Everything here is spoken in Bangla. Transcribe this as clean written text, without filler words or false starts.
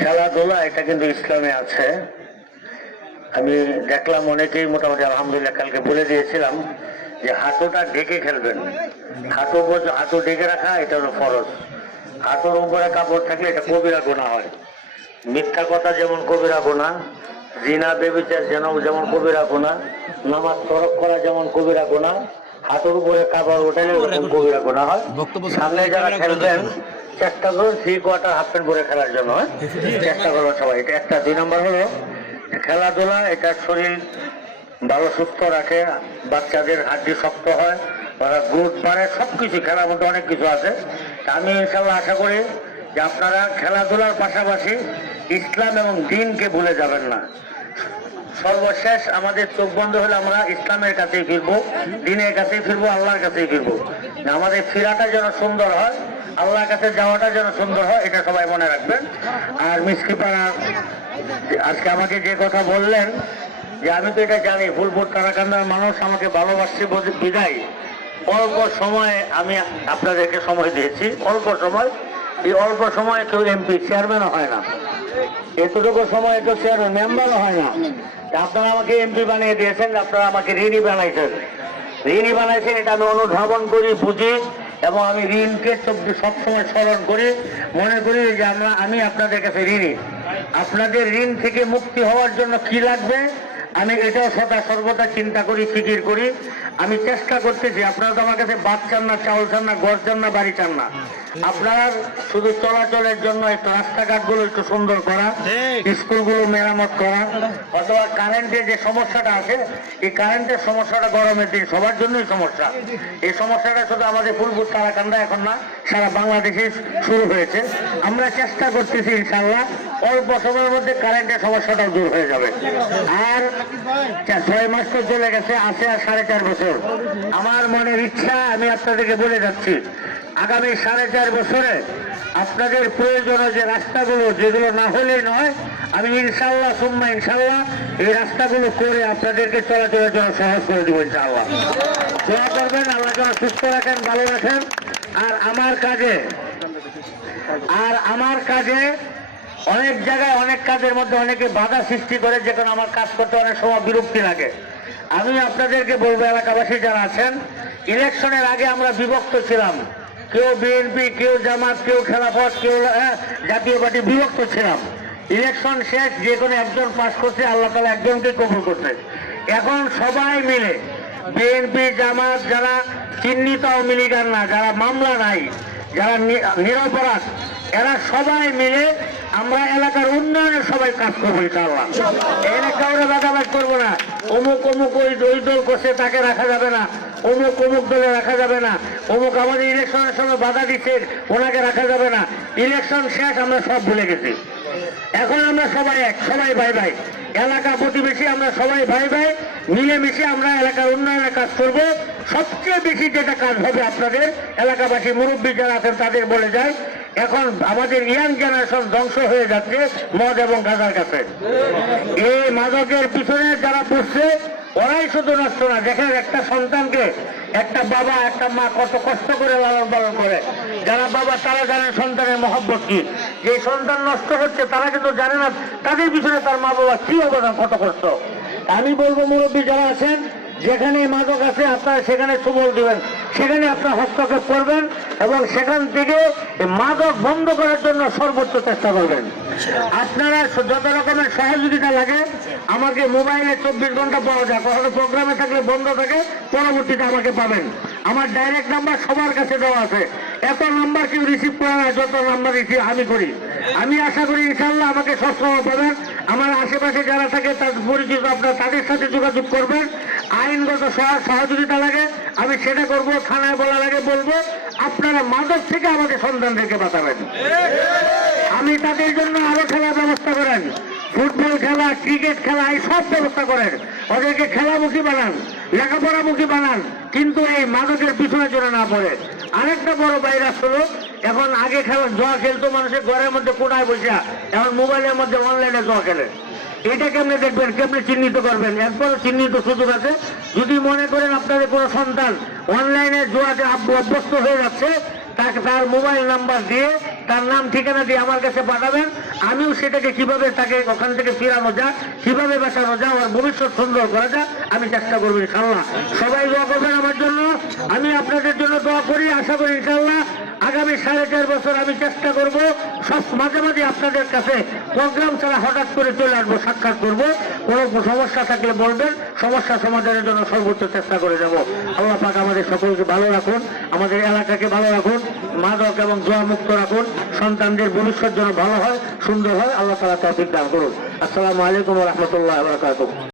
খেলাধুলা এটা কিন্তু ইসলামে আছে। আমি দেখলাম অনেকেই মোটামুটি আলহামদুলিল্লাহ কালকে বলে দিয়েছিলাম যে হাঁটুটা ঢেকে খেলবেন। হাঁটু ঢেকে রাখা এটা হলো ফরজ। হাঁটুর উপরে কাপড় থাকলে এটা কবিরা গুনাহ হয়। মিথ্যা কথা যেমন কবিরা গুনাহ, জিনা বেবিচার যেমন কবিরা গুনাহ, নামাজ তরক করা যেমন কবিরা গুনাহ, হাঁটুর উপরে কাপড় উঠালে ওরকম কবিরা গুনাহ হয়। সামনে যারা খেলবেন চেষ্টা করুন 3 কোয়ার্টার হাফ প্যান্ট পরে খেলার জন্য, চেষ্টা করবেন সবাই। এটা একটা। 2 নম্বর হলো খেলাধুলা, এটা শরীর ভালো সুস্থ রাখে, বাচ্চাদের হাড্ডি শক্ত হয়, ওরা গ্রোথ বাড়ে, সবকিছু খেলার মধ্যে অনেক কিছু আছে। আমি ইনশাল্লাহ আশা করি যে আপনারা খেলাধুলার পাশাপাশি ইসলাম এবং দিনকে ভুলে যাবেন না। সর্বশেষ আমাদের চোখ বন্ধ হলে আমরা ইসলামের কাছেই ফিরবো, দিনের কাছেই ফিরবো, আল্লাহর কাছেই ফিরবো। আমাদের ফিরাটা যেন সুন্দর হয়, আল্লাহর কাছে যাওয়াটা যেন সুন্দর হয়, এটা সবাই মনে রাখবেন। আর মিসকিপাড়া আজকে আমাকে যে কথা বললেন যে আমি তো এটা জানি ফুলপুর তারাকান্দার মানুষ আমাকে ভালোবাসছে বিদায় অল্প সময়ে আমি আপনাদেরকে সময় দিয়েছি। অল্প সময়, এই অল্প সময়ে কেউ এমপি চেয়ারম্যানও হয় না, এতটুকু সময় তো চেয়ারম্যান মেম্বারও হয় না। আপনারা আমাকে এমপি বানিয়ে দিয়েছেন, আপনারা আমাকে ঋণী বানাইছেন। ঋণী বানাইছেন এটা আমি অনুধাবন করি, বুঝি, এবং আমি ঋণকে সবসময় স্মরণ করি, মনে করি যে আমি আপনাদের কাছে ঋণী। আপনাদের ঋণ থেকে মুক্তি হওয়ার জন্য কি লাগবে আমি এটাও সর্বদা চিন্তা করি, ফিকির করি। আমি চেষ্টা করতেছি, আপনারা তো আমার কাছে ভাত চান না, চাউল চান না, ঘর চান না, বাড়ি চান না। আপনার শুধু চলাচলের জন্য একটু রাস্তাঘাটগুলো একটু সুন্দর করা, স্কুলগুলো মেরামত করা, অথবা কারেন্টের যে সমস্যাটা আছে, এই কারেন্টের সমস্যাটা গরমের দিন সবার জন্যই সমস্যা। এই সমস্যাটা শুধু আমাদের ফুলপুর তারাকান্দা এখন না, সারা বাংলাদেশে শুরু হয়েছে। আমরা চেষ্টা করতেছি ইনশাল্লাহ অল্প সময়ের মধ্যে কারেন্টের সমস্যাটাও দূর হয়ে যাবে। আর 6 মাস তো চলে গেছে, আছে আর 4.5 বছর। আমার মনের ইচ্ছা আমি আপনাদেরকে বলে যাচ্ছি, আগামী 4.5 বছরে আপনাদের প্রয়োজনীয় যে রাস্তাগুলো, যেগুলো না হলেই নয়, আমি ইনশাল্লাহ সুম্মা ইনশাল্লাহ এই রাস্তাগুলো করে আপনাদেরকে চলাচলের জন্য সহজ করে দেবো ইনশাল্লাহ। দোয়া করবেন, আল্লাহ যেন সুস্থ রাখেন, ভালো রাখেন। আর আমার কাজে অনেক জায়গায় অনেক কাজের মধ্যে অনেকে বাধা সৃষ্টি করে, যেখানে আমার কাজ করতে অনেক সময় বিরক্তি লাগে। আমি আপনাদেরকে বলবো, এলাকাবাসী যারা আছেন, ইলেকশনের আগে আমরা বিভক্ত ছিলাম, কেউ বিএনপি, কেউ জামাত, কেউ খেলাফত, কেউ জাতীয় পার্টি, বিভক্ত ছিলাম। ইলেকশন শেষ, যে কোনো একজন পাস করছে, আল্লাহ তাআলা একজনকে কবুল করছে। এখন সবাই মিলে বিএনপি, জামাত, যারা চিহ্নিত আওয়ামী লীগার না, যারা মামলা নাই, যারা নিরপরাধ, এরা সবাই মিলে আমরা এলাকার উন্নয়নে সবাই কাজ করবো ইনশাআল্লাহ। এখানে কাউরে বাধাবাদ করবো না, অমুক ওই দল করছে তাকে রাখা যাবে না, অমুক দলে রাখা যাবে না, আমাদের ইলেকশনের সময় বাধা দিচ্ছে ওনাকে রাখা যাবে না। ইলেকশন শেষ, আমরা সব ভুলে গেছি। এখন আমরা সবাই এক, সবাই ভাই ভাই, এলাকা প্রতিবেশী আমরা সবাই ভাই ভাই, মিলেমিশে আমরা এলাকার উন্নয়নের কাজ করব। সবচেয়ে বেশি যেটা কাজ হবে আপনাদের এলাকাবাসী মুরব্বী যারা আছেন তাদের বলে যায়, এখন আমাদের ইয়াং জেনারেশন ধ্বংস হয়ে যাচ্ছে মদ এবং গাঁজার কাছে। এই মাদকের পিছনে যারা পড়ছে ওরাই শুধু নষ্ট না, দেখেন একটা সন্তানকে একটা বাবা একটা মা কত কষ্ট করে লালন পালন করে। যারা বাবা তারা জানেন সন্তানের মহব্বত কি। যে সন্তান নষ্ট হচ্ছে তারা কিন্তু জানে না তাদের পিছনে তার মা বাবা কি অবদান, কত কষ্ট। আমি বলবো মুরব্বী যারা আছেন, যেখানে মাদক আছে আপনারা সেখানে সুবল দিবেন, সেখানে আপনার হস্তক্ষেপ করবেন এবং সেখান থেকে মাদক বন্ধ করার জন্য সর্বোচ্চ চেষ্টা করবেন। আপনারা যত রকমের সহযোগিতা লাগে আমাকে মোবাইলে 24 ঘন্টা পাওয়া যায়, কখনো প্রোগ্রামে থাকলে বন্ধ থাকে, পরবর্তীতে আমাকে পাবেন। আমার ডাইরেক্ট নাম্বার সবার কাছে দেওয়া আছে, এত নাম্বার কেউ রিসিভ করে না যত নাম্বার রিসিভ আমি করি। আমি আশা করি ইনশাল্লাহ আমাকে সবসময় পাবেন। আমার আশেপাশে যারা থাকে তার পরিচিত আপনারা তাদের সাথে যোগাযোগ করবেন। আইনগত সহযোগিতা লাগে আমি সেটা করব, থানায় বলা লাগে বলবো। আপনারা মাদক থেকে আমাদের সন্তানদেরকে বাঁচাবেন। আমি তাদের জন্য আরো খেলার ব্যবস্থা করেন, ফুটবল খেলা, ক্রিকেট খেলা, এই সব ব্যবস্থা করেন। ওদেরকে খেলামুখী বানান, লেখাপড়ামুখী বানান, কিন্তু এই মাদকের পিছনে জন্য না পড়ে। আরেকটা বড় ভাইরাস হলো, এখন আগে জোয়া খেলতো মানুষের ঘরের মধ্যে কোনায় বসে, এখন মোবাইলের মধ্যে অনলাইনে জোয়া খেলে। এটা কেমনে দেখবেন, কেমনে চিহ্নিত করবেন? এরপরও চিহ্নিত সুযোগ আছে। যদি মনে করেন আপনাদের কোনো সন্তান অনলাইনে জোয়াতে অভ্যস্ত হয়ে যাচ্ছে, তার মোবাইল নাম্বার দিয়ে তার নাম ঠিকানা দিয়ে আমার কাছে পাঠাবেন। আমিও সেটাকে কিভাবে তাকে ওখান থেকে ফিরানো যায়, কিভাবে বাঁচানো যায়, আর ভবিষ্যৎ সুন্দর করা যায়, আমি চেষ্টা করবো ইনশাল্লাহ। সবাই দোয়া করবেন আমার জন্য, আমি আপনাদের জন্য দোয়া করি। আশা করি ইনশাল্লাহ আগামী 4.5 বছর আমি চেষ্টা করব সব মাঝে মাঝে আপনাদের কাছে প্রোগ্রাম ছাড়া হঠাৎ করে চলে আসবো, সাক্ষাৎ করবো। কোনো সমস্যা থাকলে বলবেন, সমস্যা সমাধানের জন্য সর্বোচ্চ চেষ্টা করে যাব। আল্লাহ পাক আমাদের সকলকে ভালো রাখুন, আমাদের এলাকাকে ভালো রাখুন, মাদক এবং জুয়া মুক্ত রাখুন, সন্তানদের ভবিষ্যৎ যেন ভালো হয়, সুন্দর হয়। আল্লাহ তাআলা তৌফিক দান করুন। আসসালামু আলাইকুম ওয়া রাহমাতুল্লাহি ওয়া বারাকাতুহু।